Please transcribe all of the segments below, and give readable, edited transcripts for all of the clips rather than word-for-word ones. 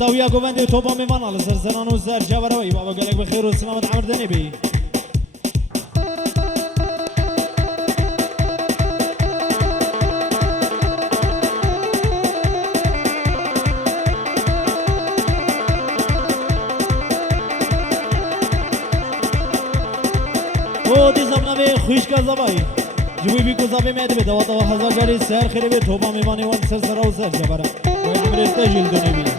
داویا گوندی تو با میوان على سرسنان و سر جوروی بابا گلک بخیر و سلامت عمر دنی بی او دی زمنا به خوش کا زبای جوی بی کو زبی میاد به دوا دوا هزار جاری سر خیره به تو با میوانی و سر سر و سر جبره و امروز تجیل دنی بی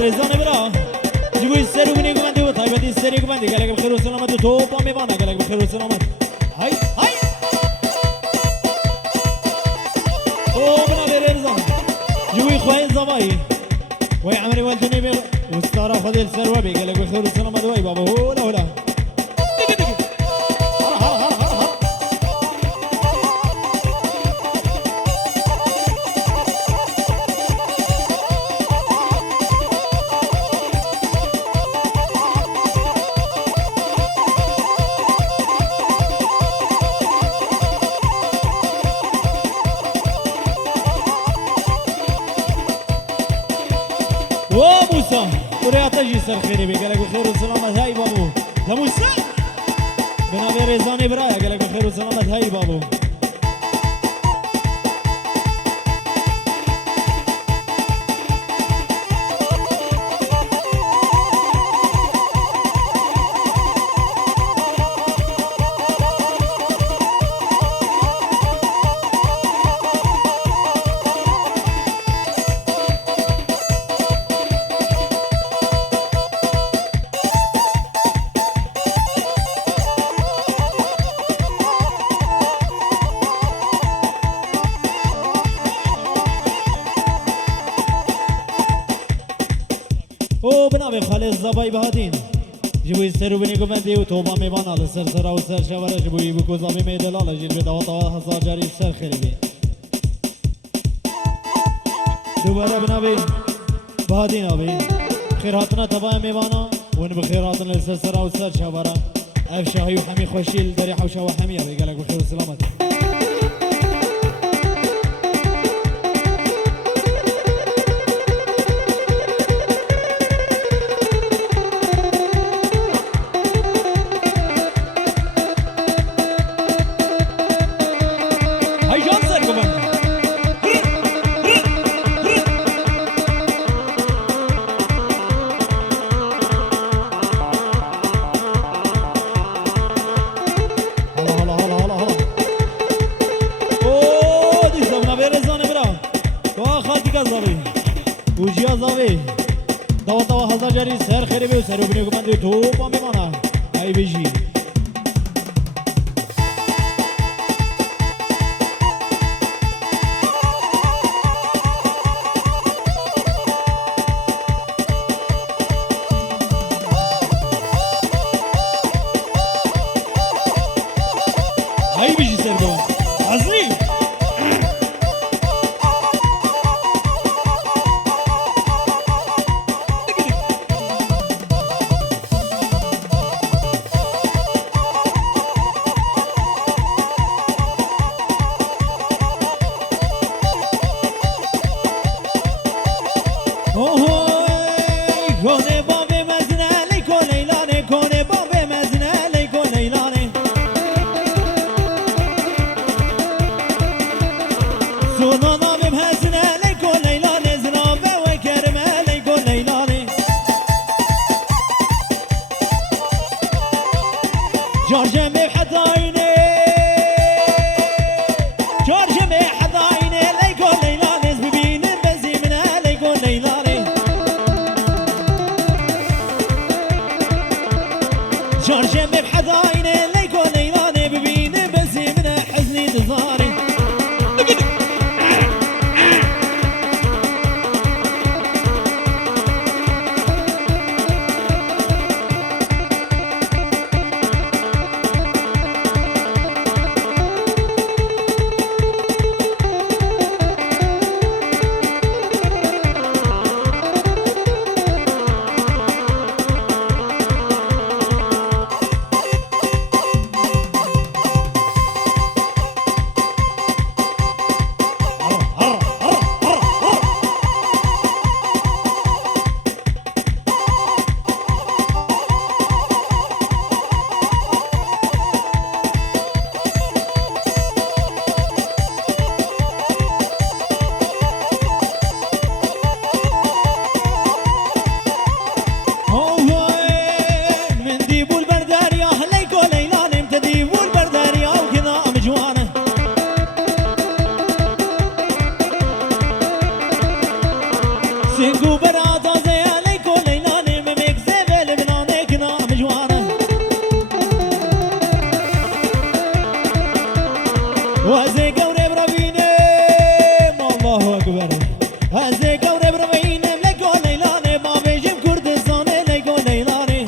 رزانه برا جوی سری بینی گوندی و تایبتی سری گوندی گلک بخیر و سلامت تو با میوانه گلک بخیر و سلامت های های او بنا بر رزان جوی خواه زبایی وی عمری والجنی بیر وستارا خدیل سر و بی گلک بخیر و سلامت وی بابا هولا هولا موسى وريا تجي سر خيري بي قالك بخير وسلامت هاي بابو ده موسى بنا رزاني برايا قالك بخير وسلامت هاي بابو او بنابه خالص زبای بهادین جبوی سر و بینی گوندی و توبا میوان آل سر سرا و سر شوره جبوی بکو زبی میدلال جیل به دوا دوا هزار جاری سر خیلی بی دوباره بنابه بهادین آبی خیراتنا تبا میوانا ون بخیراتنا سر سرا و سر شوره اف شاهی و حمی خوشیل داری حوشا و حمی آبی گلک بخیر و سلامت وجیا زاوی دوا دوا هزار جاری سر خیره به سر و بینی گمندی تو با میمانه ای بیجی ای بیجی سر گم ازلی زونا نابم هزنا ليكو ليلاني زنابه وكرمه ليكو ليلاني جارجمي بحدايني جارجمي بحدايني ليكو ليلاني ببين بزي منها ليكو ليلاني جارجمي بحدايني ليكو ليلاني ببين بزي منها حزني تظهري سنگو برادا زیالی کو لیلانی ممک زبل بنانه کنا مجوانه وازی گوره برابینه الله اکبر وازی گوره برابینه لگو لیلانی ما بیجم کردستانه لگو لیلانی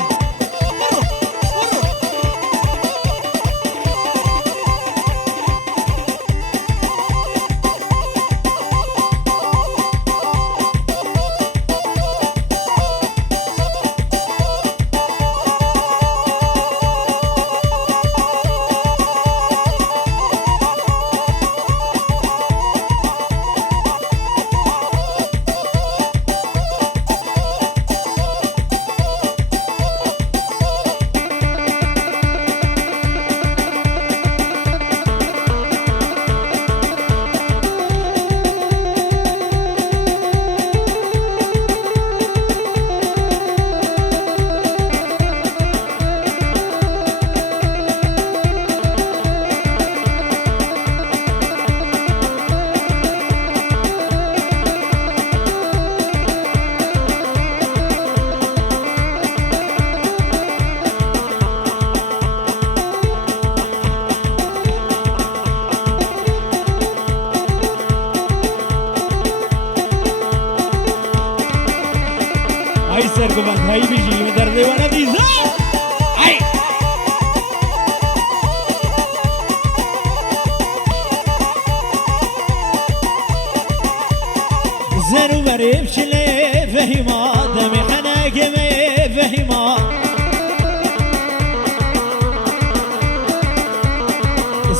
هاي سرقبان هاي بيجي مدردي وانا ديزا هاي زنو بريب شلي فهما دمي حناك مي فهما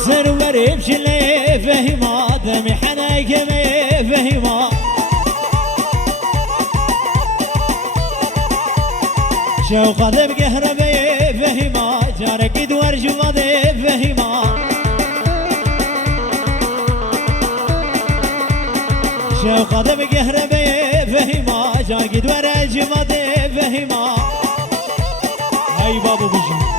زنو بريب شلي فهما دمي حناك مي فهما شوق ذب قهربي فهما جارك دوار جوادي فهما شوق ذب قهربي فهما جارك دوار جوادي فهما هاي بابو بجي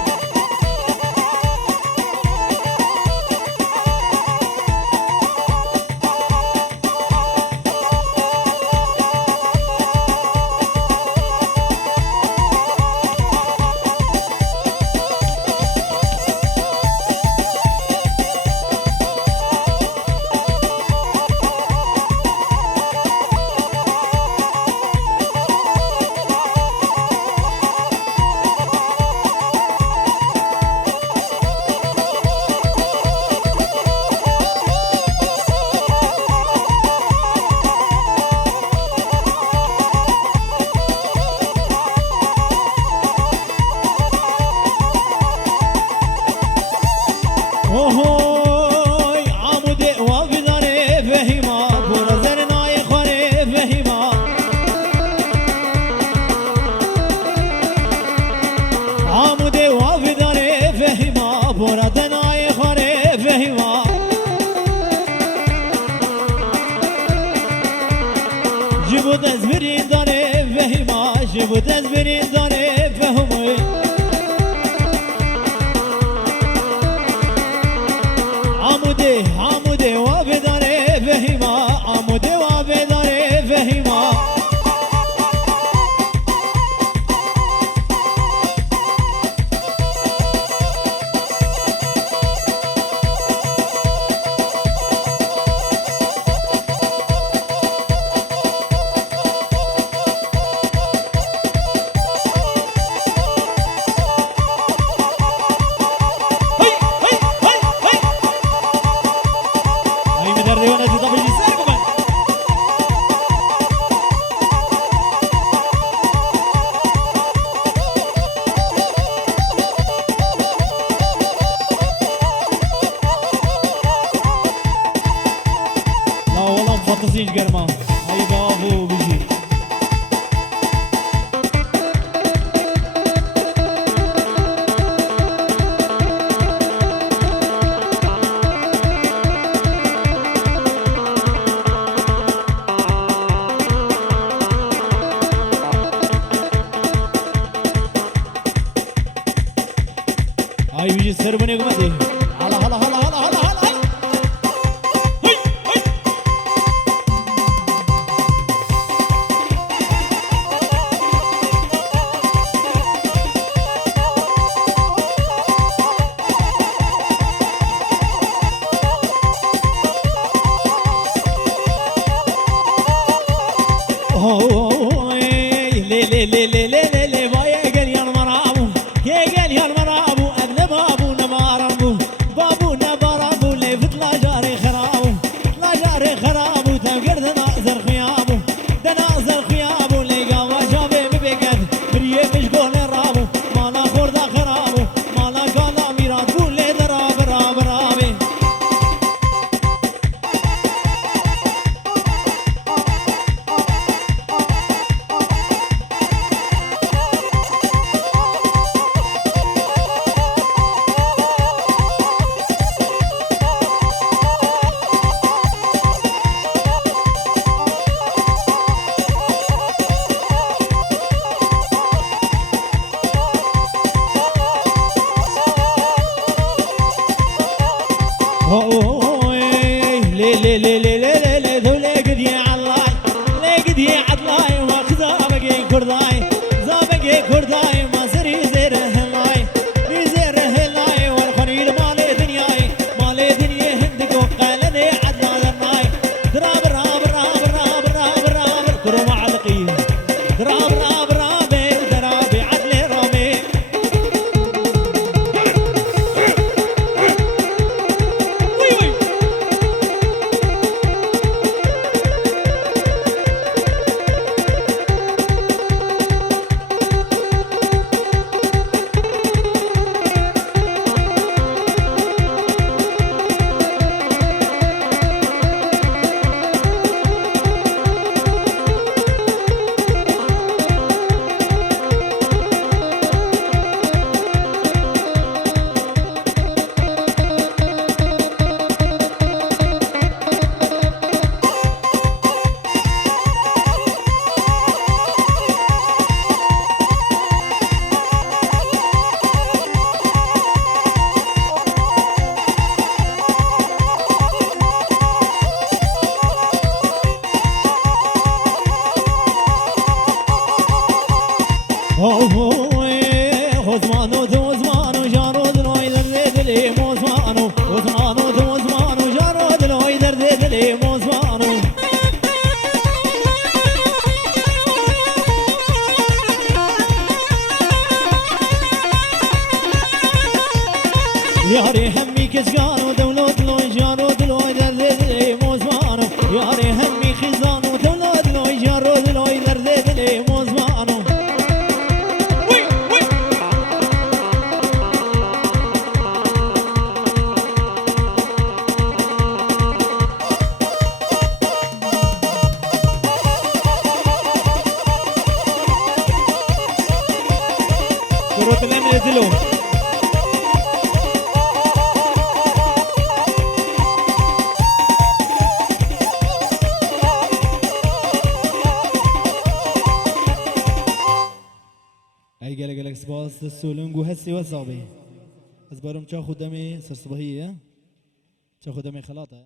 جبو تزبرين داره فهما جبو تزبرين داره فهمي عمودي عمودي وابداره فهما عمودي وابداره فهما فانتزيج قرما هاي بابو بيجي هاي بيجي السربني قمدي هلا هلا هلا هلا هلا هلا ياري همي كسقان ودولود لو جارود لو دردلي موزمانو ياري همي خزان ودولود لو جارود لو دردلي موزمانو هاي قالك سباس السولنج وهسي وصابي. أزبرم تاخذ دمي سرصبهية تاخذ دمي خلاطة.